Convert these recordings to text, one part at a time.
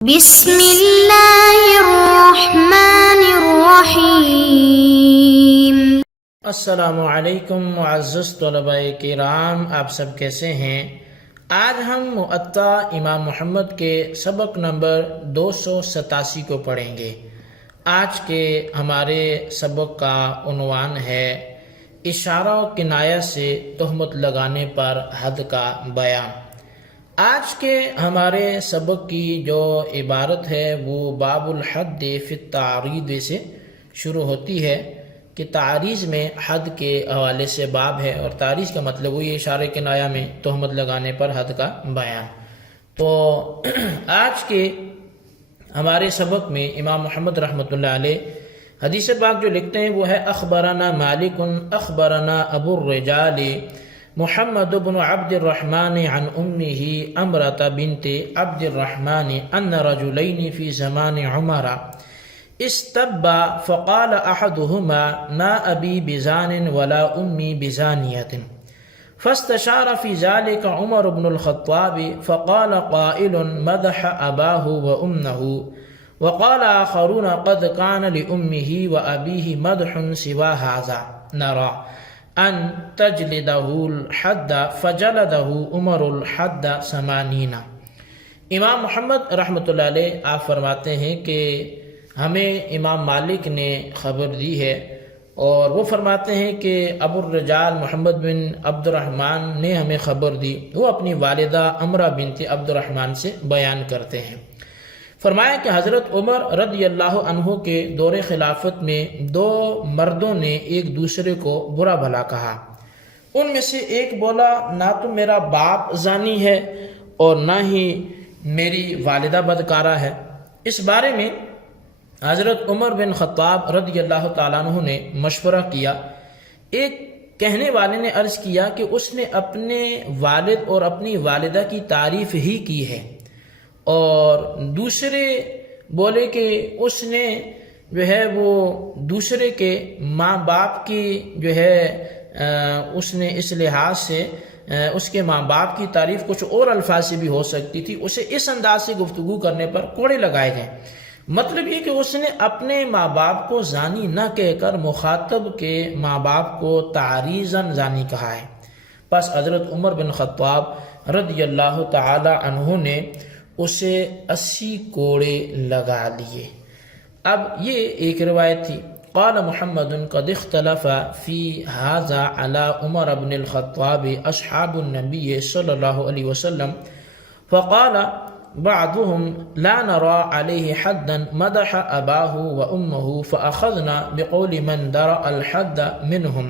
بسم اللہ الرحمن الرحیم۔ السلام علیکم معزز طلباء کرام، آپ سب کیسے ہیں؟ آج ہم مؤطا امام محمد کے سبق نمبر 287 کو پڑھیں گے۔ آج کے ہمارے سبق کا عنوان ہے اشارہ و کنایہ سے تہمت لگانے پر حد کا بیان۔ آج کے ہمارے سبق کی جو عبارت ہے وہ باب الحد فی التعریض سے شروع ہوتی ہے کہ تعریض میں حد کے حوالے سے باب ہے، اور تعریض کا مطلب وہی اشارہ کنایہ میں تہمت لگانے پر حد کا بیان۔ تو آج کے ہمارے سبق میں امام محمد رحمۃ اللہ علیہ حدیث پاک جو لکھتے ہیں وہ ہے اخبرنا مالک اخبرنا ابو الرجال محمد بن عبد الرحمن عن امه امرة بنت عبد الرحمن ان رجلين في زمان عمر استبا فقال احدهما ما ابي بزان ولا امي بزانية، فاستشار في ذلك عمر بن الخطاب فقال قائل مدح اباه وامه، وقال آخرون قد كان لامه وابيه مدح سوى هذا، نرى ان تجلدہ الحد فجلدہ عمر الحد 80۔ امام محمد رحمۃ اللہ علیہ آپ فرماتے ہیں کہ ہمیں امام مالک نے خبر دی ہے، اور وہ فرماتے ہیں کہ ابو الرجال محمد بن عبد الرحمن نے ہمیں خبر دی، وہ اپنی والدہ امرہ بنت عبد الرحمن سے بیان کرتے ہیں۔ فرمایا کہ حضرت عمر رضی اللہ عنہ کے دور خلافت میں دو مردوں نے ایک دوسرے کو برا بھلا کہا۔ ان میں سے ایک بولا نہ تو میرا باپ زانی ہے اور نہ ہی میری والدہ بدکارہ ہے۔ اس بارے میں حضرت عمر بن خطاب رضی اللہ تعالیٰ عنہ نے مشورہ کیا۔ ایک کہنے والے نے عرض کیا کہ اس نے اپنے والد اور اپنی والدہ کی تعریف ہی کی ہے، اور دوسرے بولے کہ اس نے جو ہے وہ دوسرے کے ماں باپ کی جو ہے اس نے اس لحاظ سے اس کے ماں باپ کی تعریف کچھ اور الفاظ سے بھی ہو سکتی تھی، اسے اس انداز سے گفتگو کرنے پر کوڑے لگائے گئے۔ مطلب یہ کہ اس نے اپنے ماں باپ کو زانی نہ کہہ کر مخاطب کے ماں باپ کو تعریضاً زانی کہا ہے۔ پس حضرت عمر بن خطاب رضی اللہ تعالی عنہ نے اسے 80 کوڑے لگا لیے۔ اب یہ ایک روایت تھی۔ قال محمد قد اختلف فی هذا على عمر بن الخطاب اصحاب النبی صلی اللہ علیہ وسلم، فقال بعضهم لا نرى عليه حدا مدح اباه وامه، فاخذنا بقول من درأ الحد منهم،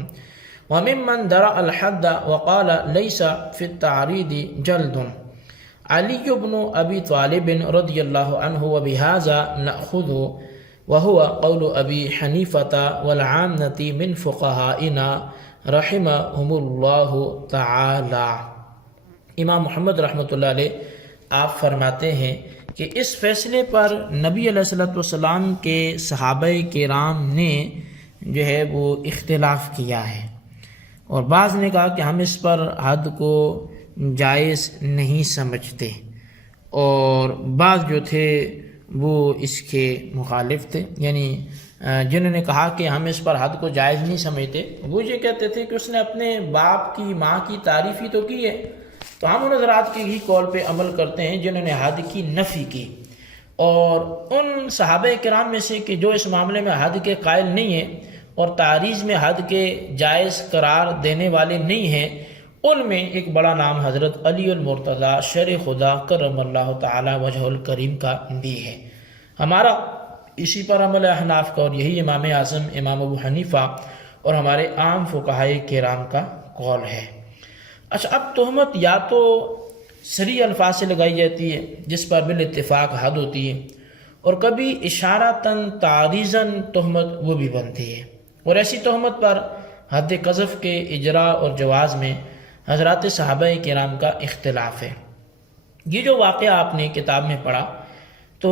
وممن درأ الحد وقال ليس في التعريض جلد علی بن ابی طالب رضی اللہ عنہ، وبہذا نأخذ وهو قول ابی حنیفۃ والعامۃ من فقہائنا رحمهم اللہ تعالی۔ امام محمد رحمۃ اللہ علیہ آپ فرماتے ہیں کہ اس فیصلے پر نبی علیہ الصلوۃ والسلام کے صحابہ کرام نے جو ہے وہ اختلاف کیا ہے، اور بعض نے کہا کہ ہم اس پر حد کو جائز نہیں سمجھتے، اور بعض جو تھے وہ اس کے مخالف تھے، یعنی جنہوں نے کہا کہ ہم اس پر حد کو جائز نہیں سمجھتے وہ یہ کہتے تھے کہ اس نے اپنے باپ کی ماں کی تعریف ہی تو کی ہے، تو ہم ان حضرات کے ہی قول پہ عمل کرتے ہیں جنہوں نے حد کی نفی کی۔ اور ان صحابہ کرام میں سے کہ جو اس معاملے میں حد کے قائل نہیں ہیں اور تعریض میں حد کے جائز قرار دینے والے نہیں ہیں، ان میں ایک بڑا نام حضرت علی المرتضیٰ شر خدا کرم اللہ تعالی وجہ الکریم کا بھی ہے۔ ہمارا اسی پر عمل احناف کا، اور یہی امام اعظم امام ابو حنیفہ اور ہمارے عام فقہائے کرام کا قول ہے۔ اچھا، اب تہمت یا تو صریح الفاظ سے لگائی جاتی ہے جس پر بالاتفاق حد ہوتی ہے، اور کبھی اشارتاً تعریضاً تہمت وہ بھی بنتی ہے، اور ایسی تہمت پر حد قذف کے اجراء اور جواز میں حضرات صحابہ کرام کا اختلاف ہے۔ یہ جو واقعہ آپ نے کتاب میں پڑھا تو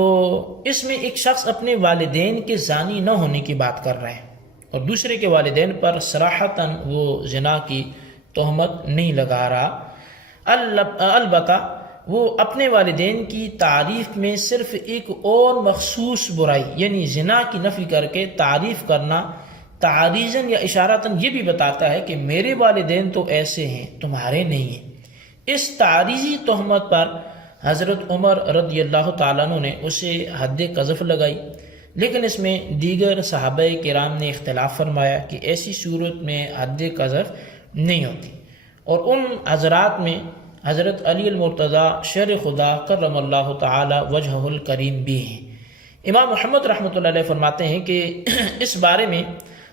اس میں ایک شخص اپنے والدین کے زانی نہ ہونے کی بات کر رہے ہیں، اور دوسرے کے والدین پر صراحتاً وہ زنا کی تہمت نہیں لگا رہا۔ البتہ وہ اپنے والدین کی تعریف میں صرف ایک اور مخصوص برائی یعنی زنا کی نفی کر کے تعریف کرنا تعریضاً یا اشارتاً یہ بھی بتاتا ہے کہ میرے والدین تو ایسے ہیں، تمہارے نہیں ہیں۔ اس تعریضی تہمت پر حضرت عمر رضی اللہ تعالیٰ عنہ نے اسے حد قذف لگائی، لیکن اس میں دیگر صحابہ کرام نے اختلاف فرمایا کہ ایسی صورت میں حد قذف نہیں ہوتی، اور ان حضرات میں حضرت علی المرتضیٰ شر خدا کرم اللہ تعالی وجہہ الکریم بھی ہیں۔ امام محمد رحمۃ اللہ علیہ فرماتے ہیں کہ اس بارے میں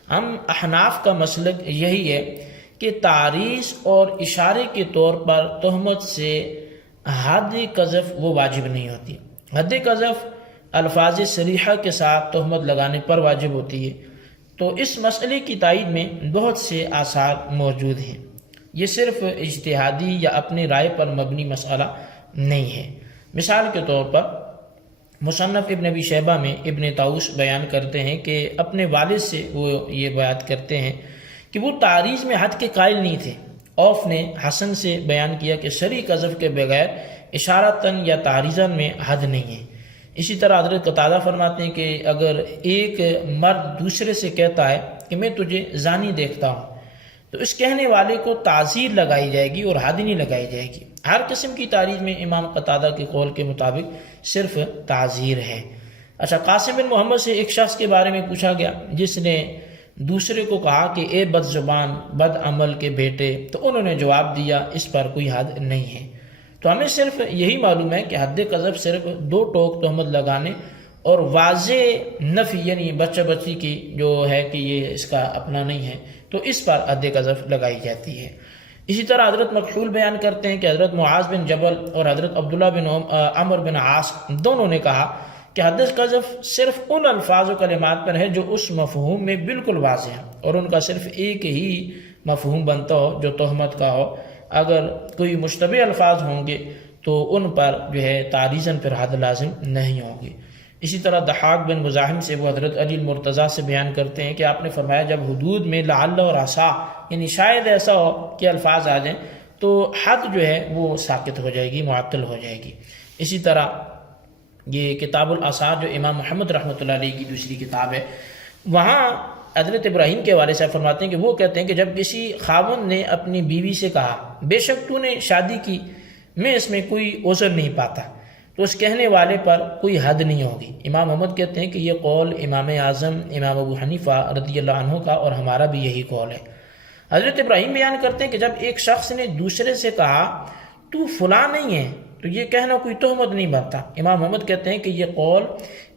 ہم احناف کا مسلک یہی ہے کہ تعریض اور اشارے کے طور پر تہمت سے حد قذف وہ واجب نہیں ہوتی۔ حد قذف الفاظ صریحہ کے ساتھ تہمت لگانے پر واجب ہوتی ہے۔ تو اس مسئلے کی تائید میں بہت سے آثار موجود ہیں، یہ صرف اجتہادی یا اپنی رائے پر مبنی مسئلہ نہیں ہے۔ مثال کے طور پر مصنف ابن ابی شیبہ میں ابن طاؤس بیان کرتے ہیں کہ اپنے والد سے وہ یہ بیان کرتے ہیں کہ وہ تعریض میں حد کے قائل نہیں تھے۔ اوف نے حسن سے بیان کیا کہ شرعی قذف کے بغیر اشارتاً یا تعریضاً میں حد نہیں ہے۔ اسی طرح حضرت قتادہ فرماتے ہیں کہ اگر ایک مرد دوسرے سے کہتا ہے کہ میں تجھے زانی دیکھتا ہوں تو اس کہنے والے کو تعزیر لگائی جائے گی اور حد نہیں لگائی جائے گی۔ ہر قسم کی تعریض میں امام قتادہ کے قول کے مطابق صرف تعزیر ہے۔ اچھا، قاسم بن محمد سے ایک شخص کے بارے میں پوچھا گیا جس نے دوسرے کو کہا کہ اے بد زبان بد عمل کے بیٹے، تو انہوں نے جواب دیا اس پر کوئی حد نہیں ہے۔ تو ہمیں صرف یہی معلوم ہے کہ حد قذف صرف دو ٹوک تہمت لگانے اور واضح نفی یعنی بچہ بچی کی جو ہے کہ یہ اس کا اپنا نہیں ہے تو اس پر حد قذف لگائی جاتی ہے۔ اسی طرح حضرت مکحول بیان کرتے ہیں کہ حضرت معاذ بن جبل اور حضرت عبداللہ بن عمر بن عاص دونوں نے کہا کہ حد قذف صرف ان الفاظ و کلمات پر ہے جو اس مفہوم میں بالکل واضح ہیں اور ان کا صرف ایک ہی مفہوم بنتا ہو جو تہمت کا ہو۔ اگر کوئی مشتبہ الفاظ ہوں گے تو ان پر جو ہے تعریضاً پھر حد لازم نہیں ہوگی۔ اسی طرح ضحاک بن مزاحم سے وہ حضرت علی المرتضیٰ سے بیان کرتے ہیں کہ آپ نے فرمایا جب حدود میں لعل اور عسا یعنی شاید ایسا ہو کہ الفاظ آ جائیں تو حد جو ہے وہ ساقط ہو جائے گی، معطل ہو جائے گی۔ اسی طرح یہ کتاب الآثار جو امام محمد رحمۃ اللہ علیہ کی دوسری کتاب ہے، وہاں حضرت ابراہیم کے والد صاحب فرماتے ہیں کہ وہ کہتے ہیں کہ جب کسی خاوند نے اپنی بیوی سے کہا بے شک تو نے شادی کی، میں اس میں کوئی عذر نہیں پاتا، تو اس کہنے والے پر کوئی حد نہیں ہوگی۔ امام محمد کہتے ہیں کہ یہ قول امام اعظم امام ابو حنیفہ رضی اللہ عنہ کا اور ہمارا بھی یہی قول ہے۔ حضرت ابراہیم بیان کرتے ہیں کہ جب ایک شخص نے دوسرے سے کہا تو فلاں نہیں ہے تو یہ کہنا کوئی تہمت نہیں بنتا۔ امام محمد کہتے ہیں کہ یہ قول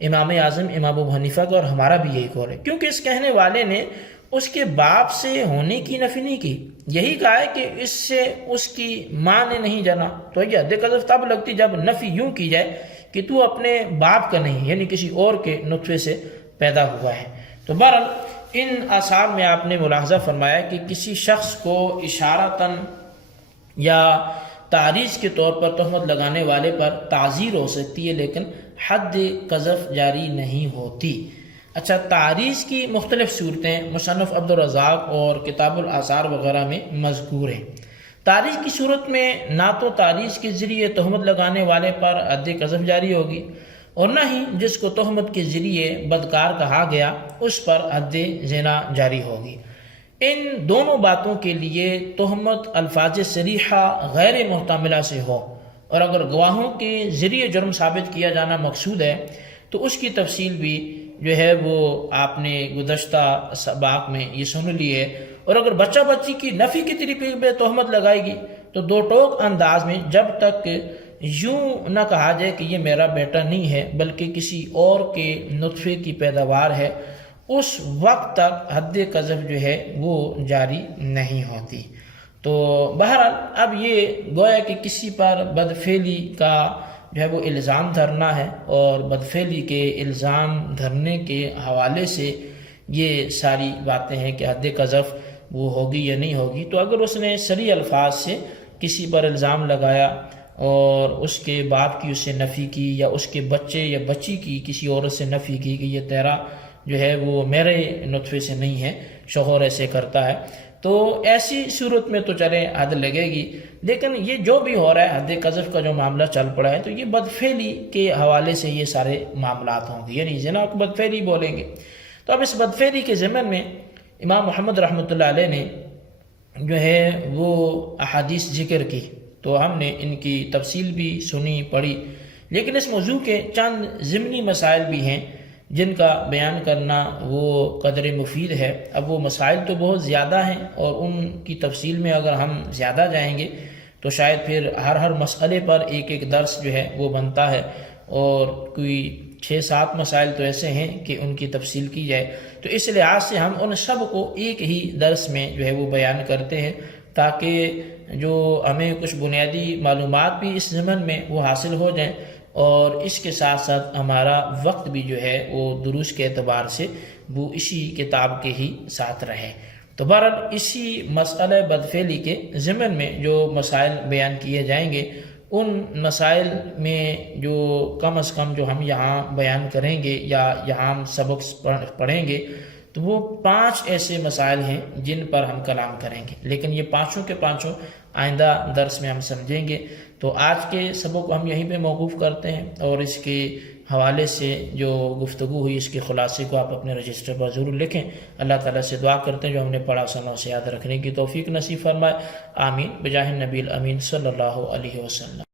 امام اعظم امام ابو حنیفہ کا اور ہمارا بھی یہی قول ہے، کیونکہ اس کہنے والے نے اس کے باپ سے ہونے کی نفی نہیں کی، یہی کہا ہے کہ اس سے اس کی ماں نے نہیں جنا، تو یہ حد قذف تب لگتی جب نفی یوں کی جائے کہ تو اپنے باپ کا نہیں یعنی کسی اور کے نطفے سے پیدا ہوا ہے۔ تو بہرحال ان آثار میں آپ نے ملاحظہ فرمایا کہ کسی شخص کو اشارتاً یا تعریض کے طور پر تہمت لگانے والے پر تعزیر ہو سکتی ہے لیکن حد قذف جاری نہیں ہوتی۔ اچھا، تعریض کی مختلف صورتیں مصنف عبدالرزاق اور کتاب الآثار وغیرہ میں مذکور ہیں۔ تعریض کی صورت میں نہ تو تعریض کے ذریعے تہمت لگانے والے پر حد قذف جاری ہوگی اور نہ ہی جس کو تہمت کے ذریعے بدکار کہا گیا اس پر حد زنا جاری ہوگی۔ ان دونوں باتوں کے لیے تہمت الفاظ صریحہ غیر محتملہ سے ہو اور اگر گواہوں کے ذریعے جرم ثابت کیا جانا مقصود ہے تو اس کی تفصیل بھی جو ہے وہ آپ نے گزشتہ سباق میں یہ سن لی ہے، اور اگر بچہ بچی کی نفی کے طریقے پہ تہمت لگائے گی تو دو ٹوک انداز میں جب تک یوں نہ کہا جائے کہ یہ میرا بیٹا نہیں ہے بلکہ کسی اور کے نطفے کی پیداوار ہے، اس وقت تک حد قذف جو ہے وہ جاری نہیں ہوتی۔ تو بہرحال اب یہ گویا کہ کسی پر بدفعلی کا جو ہے وہ الزام دھرنا ہے اور بدفعلی کے الزام دھرنے کے حوالے سے یہ ساری باتیں ہیں کہ حد قذف وہ ہوگی یا نہیں ہوگی۔ تو اگر اس نے صریح الفاظ سے کسی پر الزام لگایا اور اس کے باپ کی اس سے نفی کی یا اس کے بچے یا بچی کی کسی عورت سے نفی کی کہ یہ تیرا جو ہے وہ میرے نطفے سے نہیں ہے، شوہر ایسے کرتا ہے، تو ایسی صورت میں تو چلے حد لگے گی، لیکن یہ جو بھی ہو رہا ہے حد قذف کا جو معاملہ چل پڑا ہے تو یہ بدفعلی کے حوالے سے یہ سارے معاملات ہوں گے، یعنی زنا کو بدفعلی بولیں گے۔ تو اب اس بدفعلی کے ضمن میں امام محمد رحمۃ اللہ علیہ نے جو ہے وہ احادیث ذکر کی، تو ہم نے ان کی تفصیل بھی سنی پڑھی، لیکن اس موضوع کے چند ضمنی مسائل بھی ہیں جن کا بیان کرنا وہ قدر مفید ہے۔ اب وہ مسائل تو بہت زیادہ ہیں اور ان کی تفصیل میں اگر ہم زیادہ جائیں گے تو شاید پھر ہر مسئلے پر ایک درس جو ہے وہ بنتا ہے، اور کوئی 6-7 مسائل تو ایسے ہیں کہ ان کی تفصیل کی جائے، تو اس لحاظ سے ہم ان سب کو ایک ہی درس میں جو ہے وہ بیان کرتے ہیں تاکہ جو ہمیں کچھ بنیادی معلومات بھی اس ضمن میں وہ حاصل ہو جائیں، اور اس کے ساتھ ساتھ ہمارا وقت بھی جو ہے وہ دروس کے اعتبار سے وہ اسی کتاب کے ہی ساتھ رہے۔ تو بہرحال اسی مسئلہ بدفعلی کے ضمن میں جو مسائل بیان کیے جائیں گے، ان مسائل میں جو کم از کم جو ہم یہاں بیان کریں گے یا یہاں ہم سبق پڑھیں گے تو وہ 5 ایسے مسائل ہیں جن پر ہم کلام کریں گے، لیکن یہ پانچوں کے پانچوں آئندہ درس میں ہم سمجھیں گے۔ تو آج کے سبق کو ہم یہیں پہ موقوف کرتے ہیں، اور اس کے حوالے سے جو گفتگو ہوئی اس کے خلاصے کو آپ اپنے رجسٹر پر ضرور لکھیں۔ اللہ تعالیٰ سے دعا کرتے ہیں جو ہم نے پڑھا سنا اسے یاد رکھنے کی توفیق نصیب فرمائے، آمین بجاہ النبی الامین صلی اللہ علیہ وسلم۔